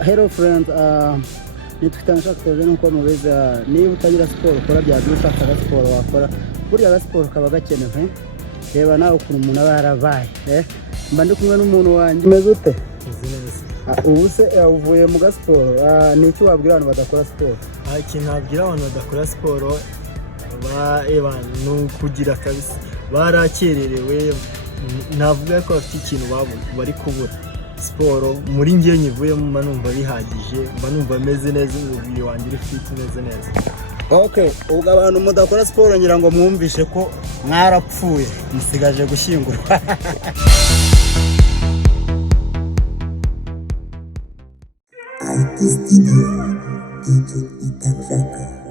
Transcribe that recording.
Hello friends, nitwitangira kutoje nuko mubizi niba utagira siporo ukora bya ushaka siporo wakora burya siporo kaba gakenewe. Reba nawe ukuntu umuntu aba yarabaye mba ndi kumwe n'umuntu wanjye umeze ute? Ubu se uvuye mu gasiporo ni iki wabwira abantu badakora siporo? Ikintu nabwira abantu badakora siporo no kugira kabisa barakererewe, navuga ko bafite ikintu bari kubura. Siporo muri ngiye nyivuyemo mba numva bihagije, mba numva meze neza, umubiri wanjye uri fit neza neza. Okay, ubwo abantu mudakora siporo ngira ngo mwumvishe ko mwarapfuye musigaje gushyingurwa. Artist Ntagasiporo.